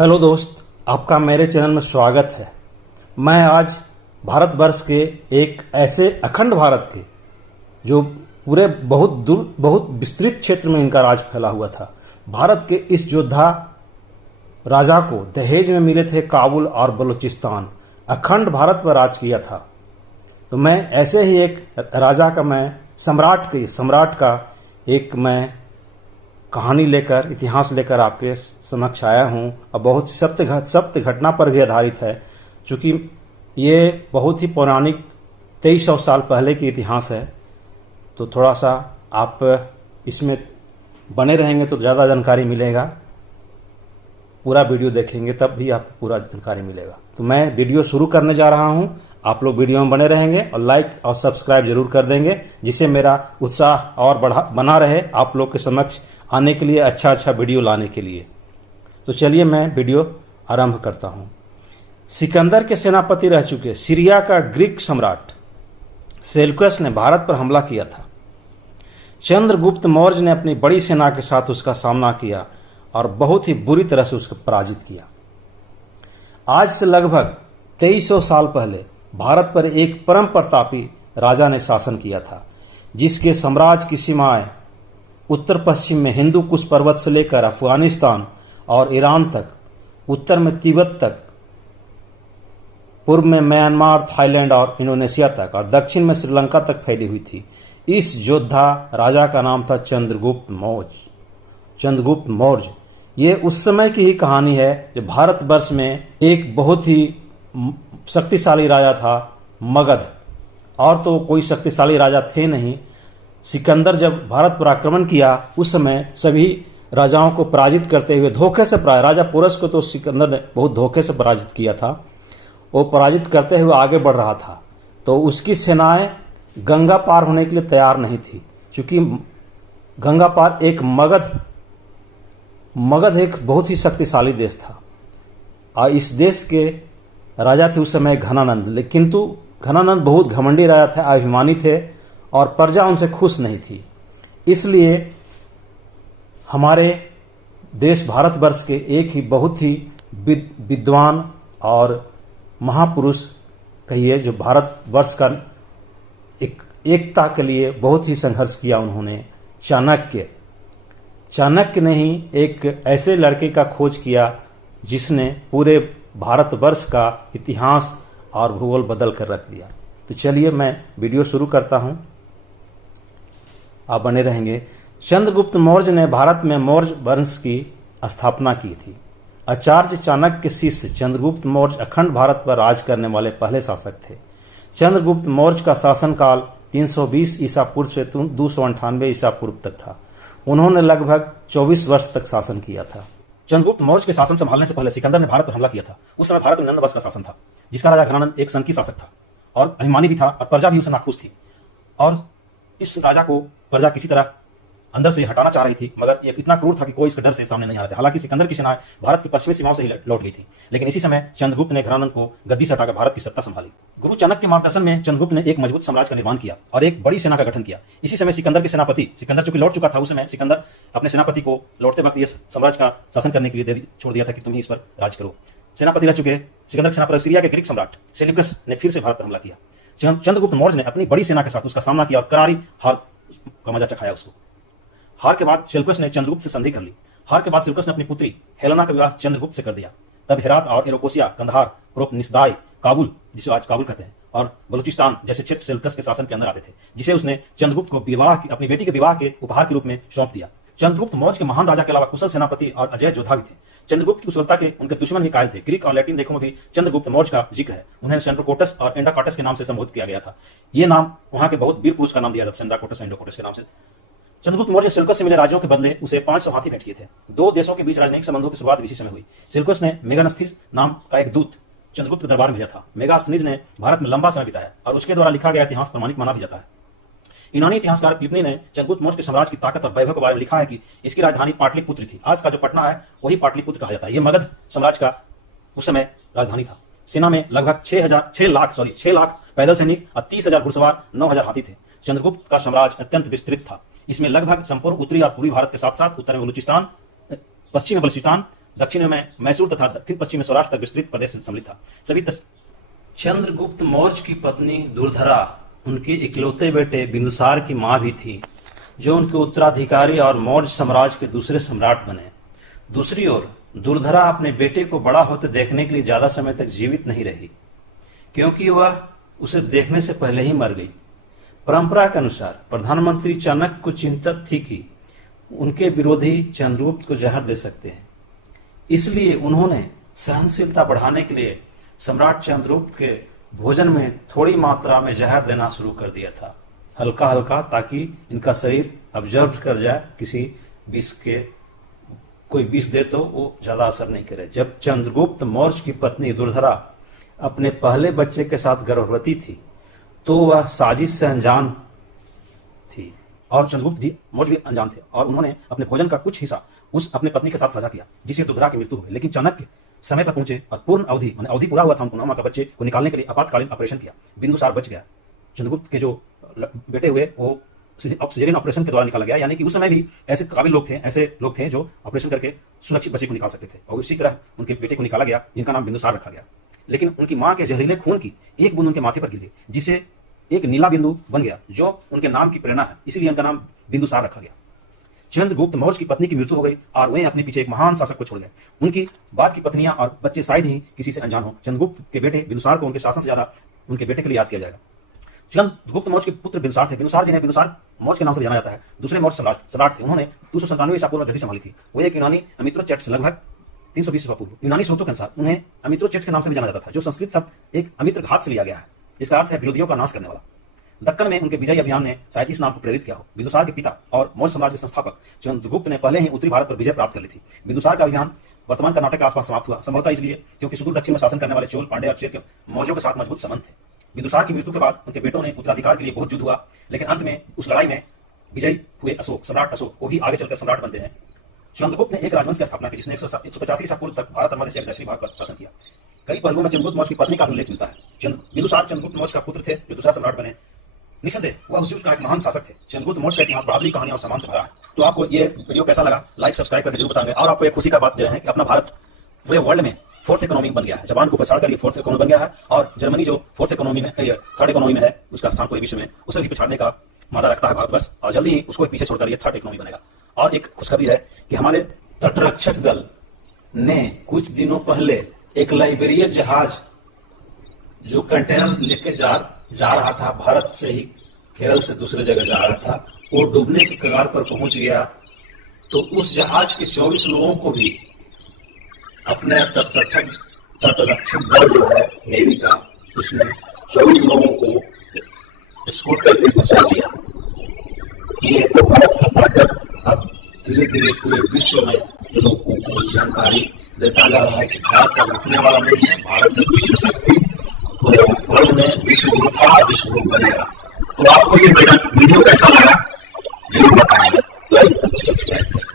Hello दोस्त, आपका मेरे चैनल में स्वागत है। मैं आज भारतवर्ष के एक ऐसे अखंड भारत के जो पूरे बहुत विस्तृत क्षेत्र में इनका राज फैला हुआ था, भारत के इस योद्धा राजा को दहेज में मिले थे काबुल और बलूचिस्तान। अखंड भारत पर राज किया था। तो मैं ऐसे ही एक राजा का, मैं सम्राट का एक मैं कहानी लेकर, इतिहास लेकर आपके समक्ष आया हूं। और बहुत सत्य घटना पर भी आधारित है, चूंकि ये बहुत ही पौराणिक 2300 साल पहले की इतिहास है। तो थोड़ा सा आप इसमें बने रहेंगे तो ज़्यादा जानकारी मिलेगा। पूरा वीडियो देखेंगे तब भी आपको पूरा जानकारी मिलेगा। तो मैं वीडियो शुरू करने जा रहा हूं। आप लोग वीडियो में बने रहेंगे और लाइक और सब्सक्राइब जरूर कर देंगे, जिससे मेरा उत्साह और बना रहे आप लोग के समक्ष आने के लिए, अच्छा वीडियो लाने के लिए। तो चलिए मैं वीडियो आरंभ करता हूं। सिकंदर के सेनापति रह चुके सीरिया का ग्रीक सम्राट सेल्यूकस ने भारत पर हमला किया था। चंद्रगुप्त मौर्य ने अपनी बड़ी सेना के साथ उसका सामना किया और बहुत ही बुरी तरह से उसको पराजित किया। आज से लगभग 2300 साल पहले भारत पर एक परम प्रतापी राजा ने शासन किया था, जिसके साम्राज्य की सीमाएं उत्तर पश्चिम में हिंदू कुश पर्वत से लेकर अफगानिस्तान और ईरान तक, उत्तर में तिब्बत तक, पूर्व में म्यांमार, थाईलैंड और इंडोनेशिया तक, और दक्षिण में श्रीलंका तक फैली हुई थी। इस योद्धा राजा का नाम था चंद्रगुप्त मौर्य। ये उस समय की ही कहानी है जब भारतवर्ष में एक बहुत ही शक्तिशाली राजा था, मगध। और तो कोई शक्तिशाली राजा थे नहीं। सिकंदर जब भारत पर आक्रमण किया, उस समय सभी राजाओं को पराजित करते हुए, धोखे से राजा पोरस को तो सिकंदर ने बहुत धोखे से पराजित किया था। वो पराजित करते हुए आगे बढ़ रहा था, तो उसकी सेनाएं गंगा पार होने के लिए तैयार नहीं थी, क्योंकि गंगा पार एक मगध एक बहुत ही शक्तिशाली देश था। और इस देश के राजा थे उस समय घनानंद, किंतु घनानंद बहुत घमंडी राजा थे, अभिमानी थे और प्रजा उनसे खुश नहीं थी। इसलिए हमारे देश भारतवर्ष के एक ही बहुत ही विद्वान और महापुरुष कहिए, जो भारतवर्ष का एकता के लिए बहुत ही संघर्ष किया उन्होंने, चाणक्य ने ही एक ऐसे लड़के का खोज किया जिसने पूरे भारतवर्ष का इतिहास और भूगोल बदल कर रख दिया। तो चलिए मैं वीडियो शुरू करता हूं, आप बने रहेंगे। चंद्रगुप्त मौर्य ने भारत में मौर्य वंश की स्थापना की थी। आचार्य चाणक्य के शिष्य चंद्रगुप्त मौर्य अखंड भारत पर राज करने वाले पहले शासक थे। चंद्रगुप्त मौर्य का शासनकाल 320 ईसा पूर्व से 298 ईसा पूर्व तक था। उन्होंने लगभग 24 वर्ष तक शासन किया था। चंद्रगुप्त मौर्य के शासन संभालने से पहले सिकंदर ने भारत पर हमला किया था। उस समय भारत में नंद वंश का शासन था, जिसका राजा घनानंद एक संकी शासक था और अभिमानी भी था, और प्रजा भी उसे नाखुश थी। और इस राजा को प्रजा किसी तरह अंदर से हटाना चाह रही थी, मगर ये इतना क्रूर था कि कोई इसके डर से सामने नहीं आ रहा था। हालांकि सिकंदर की सेनाएं भारत की पश्चिमी सीमाओं से ही लौट गई थी, लेकिन इसी समय चंद्रगुप्त ने घनानंद को गद्दी से हटाकर भारत की सत्ता संभाली। गुरु चाणक्य के मार्गदर्शन में चंद्रगुप्त ने एक मजबूत साम्राज्य का निर्माण किया और एक बड़ी सेना का गठन किया। इसी समय सिकंदर के सेनापति, सिकंदर चूंकि लौट चुका था, उस समय सिकंदर अपने सेनापति को लौटते वक्त ये साम्राज्य का शासन करने के लिए छोड़ दिया था कि तुम ही इस पर राज करो। सेनापति रह चुके सिकंदर के सेनापति सीरिया के ग्रीक सम्राट सेल्यूकस ने फिर से भारत पर हमला किया। चंद्रगुप्त मौर्य ने अपनी बड़ी सेना के साथ उसका सामना किया और करारी हार का मजा चखाया उसको। हार के बाद सेल्यूकस ने चंद्रगुप्त से संधि कर ली। हार के बाद सेल्यूकस ने अपनी पुत्री हेलेना का विवाह चंद्रगुप्त से कर दिया। तब हेरात और एरोकोसिया, कंधार, प्रोप निस्दाय, काबुल, जिसे आज काबुल कहते हैं, और बलूचिस्तान जैसे क्षेत्र सेल्यूकस के शासन के अंदर आते थे, जिसे उसने चंद्रगुप्त को अपनी बेटी के विवाह के उपहार के रूप में सौंप दिया। चंद्रगुप्त मौर्य के महान राजा के अलावा कुशल सेनापति और अजय योद्धा भी थे। चंद्रगुप्त की कुशलता के उनके दुश्मन भी कायल थे। ग्रीक और लैटिन लेखों में भी चंद्रगुप्त मौर्य का जिक्र है। उन्हें सेंड्रोकोटस और एंडाकोटस के नाम से संबोधित किया गया था। ये नाम वहां के बहुत वीर पुरुष का नाम दिया जाता है, सेंड्रोकोटस, एंडाकोटस के नाम से। चंद्रगुप्त मौर्य सेल्यूकस से मिले राज्यों के बदले उसे 500 हाथी भेंट किए थे। दो देशों के बीच राजनयिक संबंधों की शुरुआत इसी समय हुई। सेल्यूकस ने मेगास्थनीज नाम का एक दूत चंद्रगुप्त के दरबार में भेजा था। मेगास्थनीज ने भारत में लंबा समय बिताया और उसके द्वारा लिखा गया इतिहास प्रमाणिक माना भी जाता है। यूनानी इतिहासकार प्लिनी ने चंद्रगुप्त मौर्य के साम्राज्य की ताकत और वैभव के बारे में लिखा है कि इसकी राजधानी पाटलिपुत्र थी। आज का जो पटना है वही पाटलिपुत्र कहा जाता है। यह मगध साम्राज्य का उस समय राजधानी था। सेना में लगभग 6 लाख पैदल सैनिक और 30,000 घुड़सवार, 9,000 हाथी थे। चंद्रगुप्त का साम्राज्य अत्यंत विस्तृत था। इसमें लगभग संपूर्ण उत्तरी और पूर्वी भारत के साथ साथ उत्तर में बलूचिस्तान, पश्चिम में बलूचिस्तान, दक्षिण में मैसूर तथा दक्षिण पश्चिम में सौराष्ट्र तक विस्तृत प्रदेश सम्मिलित था। चंद्रगुप्त मौर्य की पत्नी दुर्धरा उनके इकलौते बेटे बिंदुसार की मां भी थी, जो उनके उत्तराधिकारी और मौर्य साम्राज्य के दूसरे सम्राट बने। दूसरी ओर दुर्धरा अपने बेटे को बड़ा होते देखने के लिए ज्यादा समय तक जीवित नहीं रही, क्योंकि वह उसे देखने से पहले ही मर गई। परंपरा के अनुसार प्रधानमंत्री चाणक्य को चिंतित थी कि उनके विरोधी चंद्रगुप्त को जहर दे सकते हैं, इसलिए उन्होंने सहनशीलता बढ़ाने के लिए सम्राट चंद्रगुप्त के भोजन में थोड़ी मात्रा में जहर देना शुरू कर दिया था, हल्का हल्का, ताकि इनका शरीर ऑब्जर्व कर जाए किसी विष के, कोई विष दे तो वो ज्यादा असर नहीं करे। जब चंद्रगुप्त मौर्य की पत्नी दुर्धरा अपने पहले बच्चे के साथ गर्भवती थी तो वह साजिश से अनजान थी, और चंद्रगुप्त भी मौर्य भी अनजान थे, और उन्होंने अपने भोजन का कुछ हिस्सा उस अपने पत्नी के साथ साझा किया, जिससे दुर्धरा की मृत्यु हुई। लेकिन चाणक्य समय पर पहुंचे और पूर्ण अवधि पूरा हुआ था, उनको 9 माह का बच्चे को निकालने के लिए आपातकालीन ऑपरेशन किया। बिंदुसार बच गया। चंद्रगुप्त के जो बेटे हुए वो सिजेरियन ऑपरेशन के द्वारा निकाला गया, यानी कि उस समय भी ऐसे काबिल लोग थे, ऐसे लोग थे जो ऑपरेशन करके सुरक्षित बच्चे को निकाल सकते थे, और उसी तरह उनके बेटे को निकाला गया, जिनका नाम बिंदुसार रखा गया। लेकिन उनकी मां के जहरीले खून की एक बूंद उनके माथे पर गिर गई, जिसे एक नीला बिंदु बन गया, जो उनके नाम की प्रेरणा है, इसीलिए उनका नाम बिंदुसार रखा गया। चंद्रगुप्त मौर्य की पत्नी की मृत्यु हो गई और वे अपने पीछे एक महान शासक को छोड़ गए। उनकी बाद की पत्नियां और बच्चे शायद ही किसी से अनजान हो। चंद्रगुप्त के बेटे बिंदुसार को उनके शासन से ज्यादा उनके बेटे के लिए याद किया जाएगा। चंद्रगुप्त मौर्य के पुत्र बिंदुसार थे। बिंदुसार जिन्हें बिंदुसार मौर्य के नाम से जाना जाता है, दूसरे मौर्य सम्राट थे। उन्होंने 297 ईसा पूर्व में गद्दी संभाली थी। वो एक यूनानी अमित्रोचेट्स लगभग 320 ईसा पूर्व। यूनानी स्रोतों के अनुसार उन्हें अमित्रोचेट्स के नाम से भी जाना जाता था, जो संस्कृत शब्द एक अमित्र घात से लिया गया है। इसका अर्थ है विरोधियों का नाश करने वाला। दक्कन में उनके विजय अभियान ने शायद इस नाम को प्रेरित किया हो। बिंदुसार के पिता और मौर्य साम्राज्य के संस्थापक चंद्रगुप्त ने पहले ही उत्तरी भारत पर विजय प्राप्त कर ली थी। बिंदुसार का अभियान वर्तमान कर्नाटक के आसपास समाप्त हुआ, संभवतः इसलिए क्योंकि सुदूर दक्षिण में शासन करने वाले चोल, पांड्य और चेर मौर्यों के साथ मजबूत संबंध थे। बिंदुसार की मृत्यु के बाद उनके बेटों ने उत्तराधिकार के लिए बहुत युद्ध हुआ, लेकिन अंत में उस लड़ाई में विजयी हुए सम्राट अशोक, वो ही आगे चलकर सम्राट बनते हैं। चंद्रगुप्त ने एक राजवंश की स्थापना की, जिसने 185 ईसा पूर्व तक भारत और मध्य दक्षिणी भाग पर शासन किया। कई पहलुओं में चंद्रगुप्त मौर्य की पत्नी का उल्लेख मिलता है। बिंदुसार चंद्रगुप्त मौर्य का पुत्र थे, जो दूसरा सम्राट बने। निसंदेह वह उस युग का एक महान शासक थे। चंद्रगुप्त मौर्य का इतिहास बहादुरी, कहानी और सम्मान से भरा है। तो आपको ये वीडियो कैसा लगा, लाइक सब्सक्राइब करके जरूर बताएंगे। और आपको एक खुशी का बात दे रहे हैं कि अपना भारत पूरे वर्ल्ड में 4th इकोनॉमी बन गया है। जापान को पछाड़कर ये 4th इकोनॉमी बन गया है, और जर्मनी जो 4th इकोनॉमी में 3rd इकोनॉमी में है, उसका स्थान पूरे विश्व में, उसे भी पछाड़ने का मादा रखता है भारत बस, और जल्दी ही उसको पीछे छोड़कर ये 3rd इकोनॉमी बनेगा। और एक खुशखबरी है कि हमारे तटरक्षक दल ने कुछ दिनों पहले एक लाइबेरियन जहाज जो कंटेनर लेके जा रहा था, भारत से ही केरल से दूसरे जगह जा रहा था, वो डूबने की कगार पर पहुंच गया। तो उस जहाज के 24 लोगों को भी अपने तटरक्षक दल जो है नेवी का, उसने 24 लोगों को स्कूट करके बचा लिया। ये तो भारत का ताकत अब धीरे धीरे पूरे विश्व में लोगों को जानकारी देता जा रहा है कि भारत का रुकने वाला नहीं है। भारत का विश्व शक्ति पूरे वर्ल्ड में विश्व गुरु था, विश्व गुरु बनेगा। तो आपको ये वीडियो कैसा लगा जरूर बताइए, लाइक सब्सक्राइब करें।